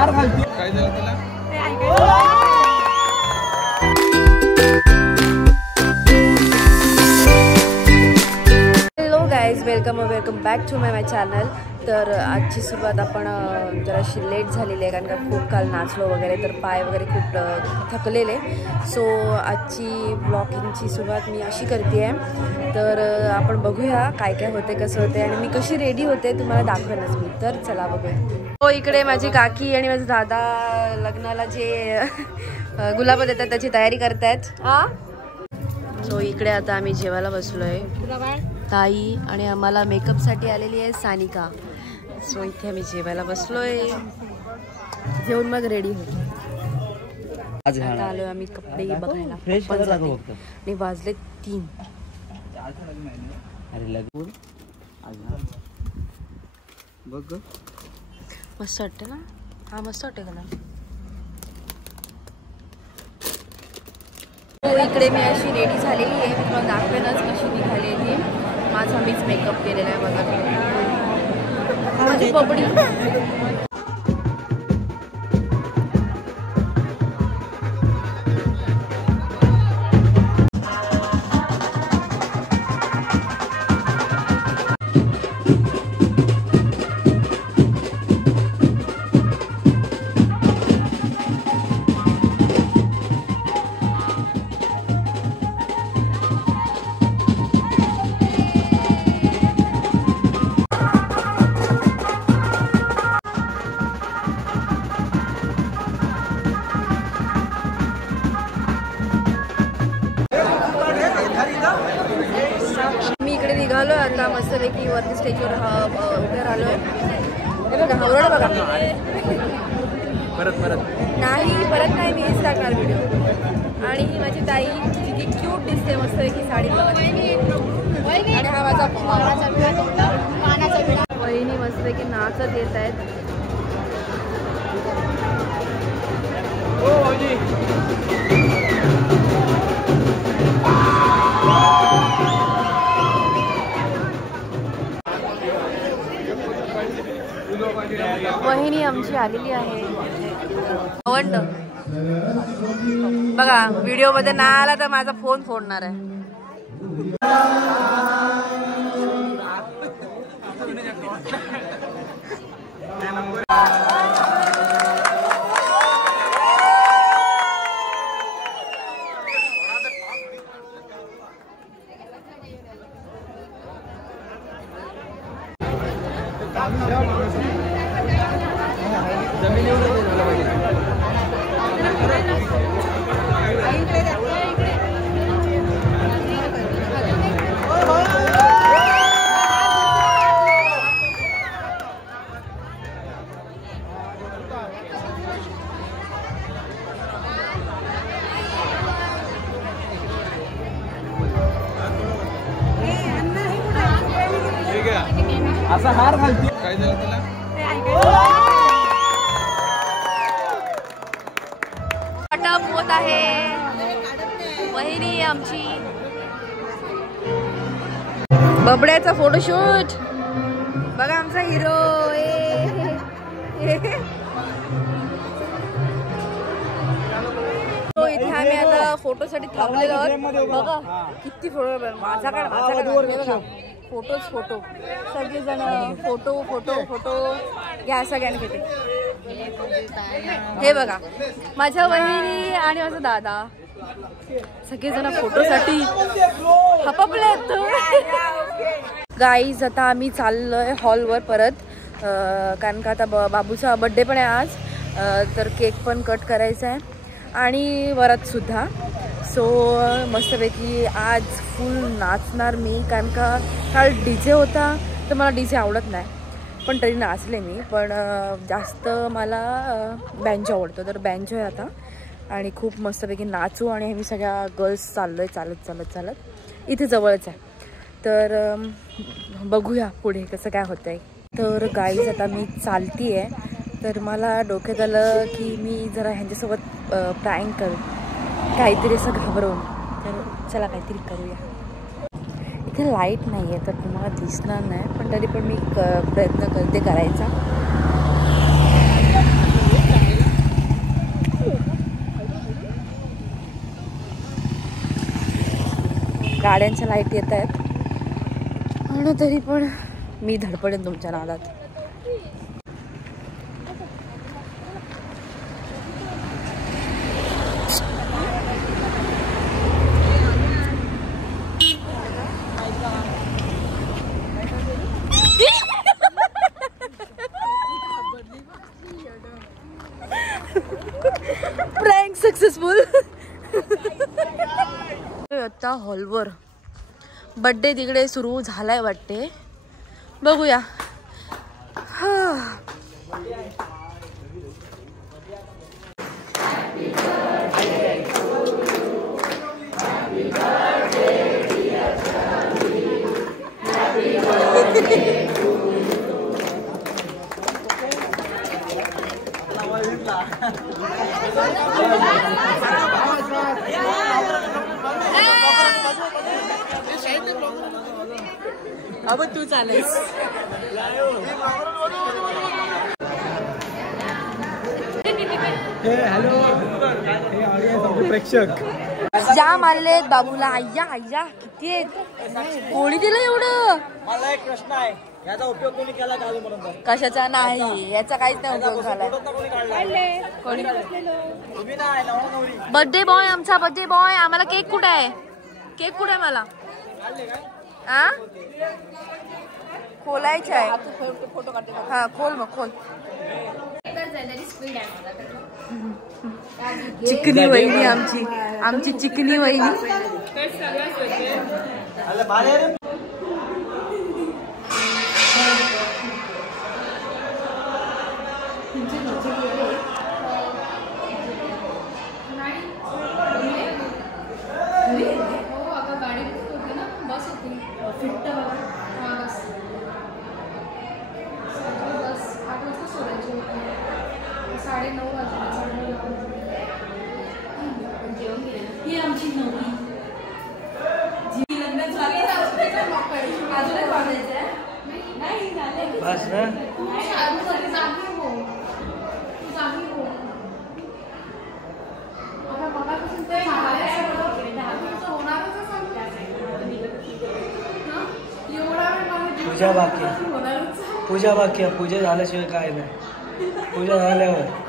हार घालते काय झालं तुला? Hello guys, welcome back to my channel. तर आजची सुरुवात आपण जराशी लेट झालेली आहे कारण का खूप काल नाचलो वगैरे, तर पाय वगैरे खूप थकलेले. सो आजची ब्लॉगिंगची सुरुवात मी अशी करते आहे. तर आपण बघूया काय काय होते, कसं होते आणि मी कशी रेडी होते तुम्हाला दाखवेनच मी. तर चला बघूया. हो, इकडे माझी काकी आणि माझा दादा लग्नाला जे गुलाब देतात त्याची तयारी करतायत. सो इकडे आता आम्ही जेवायला बसलोय, ताई आणि आम्हाला मेकअपसाठी आलेली आहे सानिका. सो इथे आम्ही जेवायला बसलोय, जेवून मग रेडी होतो. आता आलोय आम्ही कपडे बघायला आणि वाजले 3. बघ मस्त वाटते ना, हा मस्त वाटते का ना. हो, इकडे मी अशी रेडी झालेली आहे, मी तुम्हाला दाखवेनच कशी निघालेली आहे. माझा मीच मेकअप केलेला आहे बघा. माझी पपडी निघालो आता मस्तपैकी वरती स्टेजवर उभे राहिलोय. हे बघा हावरड बघा. परत नाही मी टाकणार व्हिडिओ. आणि ही माझी ताई जी की क्यूट दिसते मस्तपैकी साडी बघा. आणि हा माझा वहिनी मस्तपैकी नाचत येत आहेत. वहिनी आमची आलेली आहे. आवडत बघा, व्हिडिओ मध्ये नाही आला तर माझा फोन फोडणार आहे. असा हार घालते काय झालं तुला? वाटप होत आहे. वहिनी आमची बबड्याचा फोटोशूट बघा. आमचा हिरो तो इथे आम्ही आता फोटोसाठी थांबलेलो आहोत. बघा किती फोटो. माझा काय फोटो सगळेजण फोटो घ्या सगळ्यांनी घेते. हे बघा माझ्या वहिनी आणि माझा दादा सगळेजण फोटोसाठी हपपलेत. गाईज आता आम्ही चाललोय हॉलवर परत, कारण का आता बाबूचा बड्डे पण आहे आज. तर केक पण कट करायचा आहे आणि वरात सुद्धा. सो मस्तपैकी आज फुल नाचणार मी, कारण का काल DJ होता तर मला DJ आवडत नाही, पण तरी नाचले मी. पण जास्त मला बँजो आवडतो, तर बँजो आहे आता आणि खूप मस्तपैकी नाचू. आणि आम्ही सगळ्या गर्ल्स चाललो आहे चालत इथे जवळच आहे. तर बघूया पुढे कसं काय होतं आहे. तर गाईज आता मी चालती आहे, तर मला डोक्यात आलं की मी जरा ह्यांच्यासोबत प्रँक करू, काहीतरी असं घाबरवून. तर चला काहीतरी करूया. इथे लाईट नाही आहे तर तुम्हाला दिसणार नाही, पण तरी पण मी प्रयत्न करते करायचा. गाड्यांच्या लाईट येत आहेत आणि तरी पण मी धडपडेन तुमच्या नादात. Prank successful. आता हॉलवर बर्थडे तिकडे सुरू झालाय वाटते, बघूया. अब तू चालेस. प्रेक्षक जाम आलेले आहेत बाबूला. आय्या आय्या किती आहेत, कोणी दिलं एवढं. मला एक प्रश्न आहे, याचा उपयोग कोणी केला का अजूनपर्यंत? कशाचा नाही, याचा काहीच नाही उपयोग झाला. कोणी बर्थडे बॉय, आमचा बर्थडे बॉय. आम्हाला केक कुठे आहे, केक कुठे आहे मला? आ खोलायचं आहे. फोटो काढते. हा खोल मग खोल. चिकनी वहिनी आमची, आमची चिकनी वहिनी. पूजा बाकी, पूजा बाकी आहे. पूजा झाल्याशिवाय काय नाही. पूजा झाल्यावर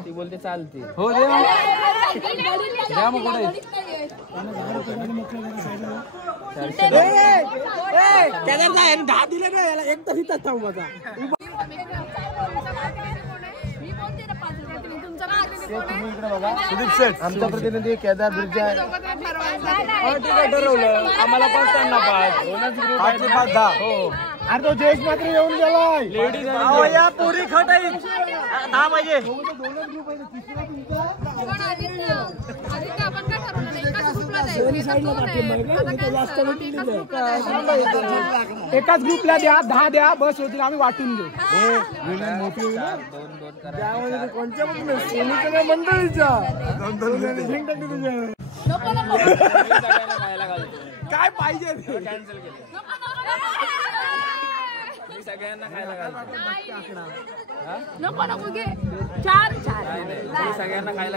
ती बोलते चालते. हो दे द्या मग कुठे दहा दिले ना याला एक तरी थांब माझा सुदीप शेठ आमचा प्रतिनिधी केदार बिर्जे आहे. ठीक आहे ठरवलं आम्हाला 5 त्यांना 5 10. हो अरे तो जयेश मात्र येऊन गेलाय. लेडीज या पुरी खट आहे 10 पाहिजे. एकाच ग्रुपला द्या 10 द्या बस होतील आम्ही वाटून घेऊ. कोणत्या मंडळीच्या काय पाहिजे सगळ्यांना खायला सगळ्यांना खायला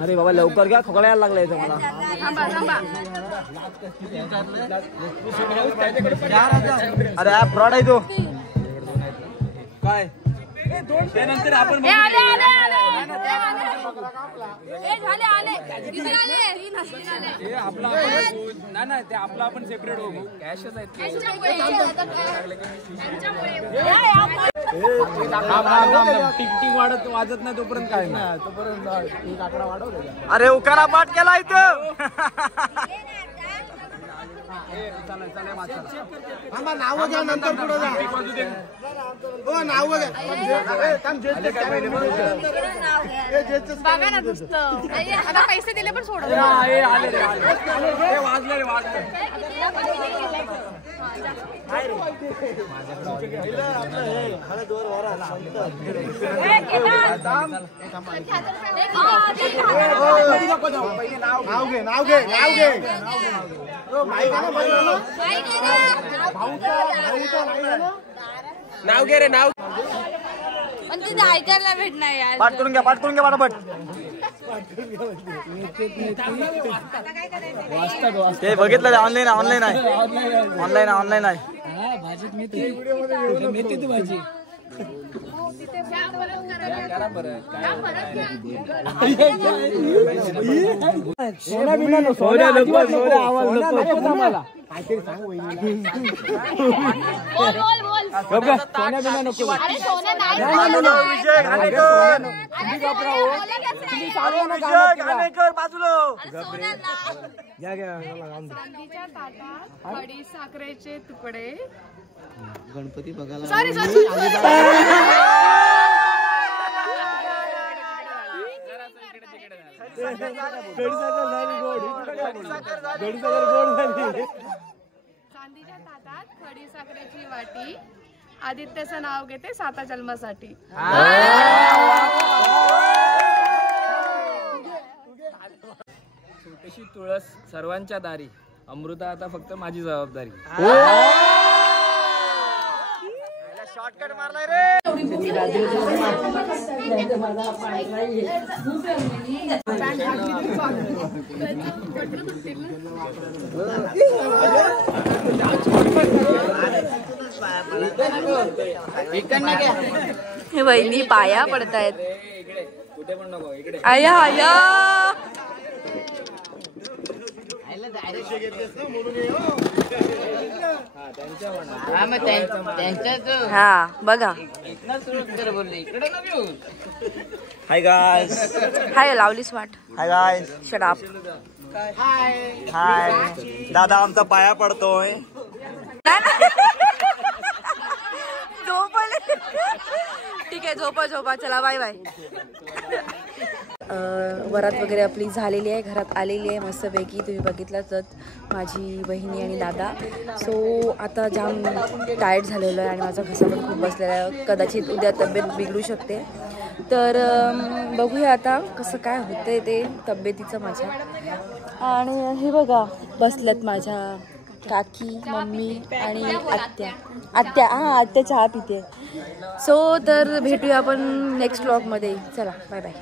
अरे बाबा लवकर घ्या खोकला यायला लागलाय मला. अरे हा फ्रॉड आहे तो काय त्यानंतर आपण नाही ते आपलं आपण सेपरेट होऊ. कॅशच आहे टिक वाढत वाजत नाही तोपर्यंत काय नाही तोपर्यंत एक आकडा वाढवतो. अरे उकारा पाठ केला इथं. नाव घ्या नंतर पुढे जा. हो नाव घ्या पैसे दिले पण सोडत वाजले वाजले. नाव घे नाव घे रे नाव. पण तिथे ऐकायला भेटणार यार. पाठ करून घ्या पटापट. ते बघितलं ऑनलाईन आहे. भाजीत मेथी तू भाजी सोन्या बिना नको. खडी साखरेचे तुकडे. गणपती बघायला चांदीच्या ताटात खडी साखरेची वाटी. आदित्यचं नाव घेते 7 जन्मासाठी. छोटीशी तुळस सर्वांच्या दारी. अमृता आता फक्त माझी जबाबदारी. शॉर्टकट मारलाय रे. हे वहिनी पाया पडतायत. कुठे पण नको इकडे. आया आया हा बघा. Hi guys. Hi lovelies what. Hi guys. Shut up. Hi दादा आमचा पाया पडतोय. ठीक आहे झोपा चला बाय बाय. वरात वगैरे आपली झालेली आहे. घरात आलेली आहे मस्तपैकी. तुम्ही बघितलंच माझी बहिणी आणि दादा. सो आता जाम टायर्ड झालेलं आहे आणि माझा घसा पण खूप बसलेला आहे. कदाचित उद्या तब्येत बिघडू शकते. तर बघूया आता कसं काय होतंय ते तब्येतीचं माझ्या. आणि हे बघा बसल्यात माझ्या काकी मम्मी आणि आत्या चहा पिते. सो तर भेटूया आपण नेक्स्ट व्लॉगमध्ये. चला बाय बाय.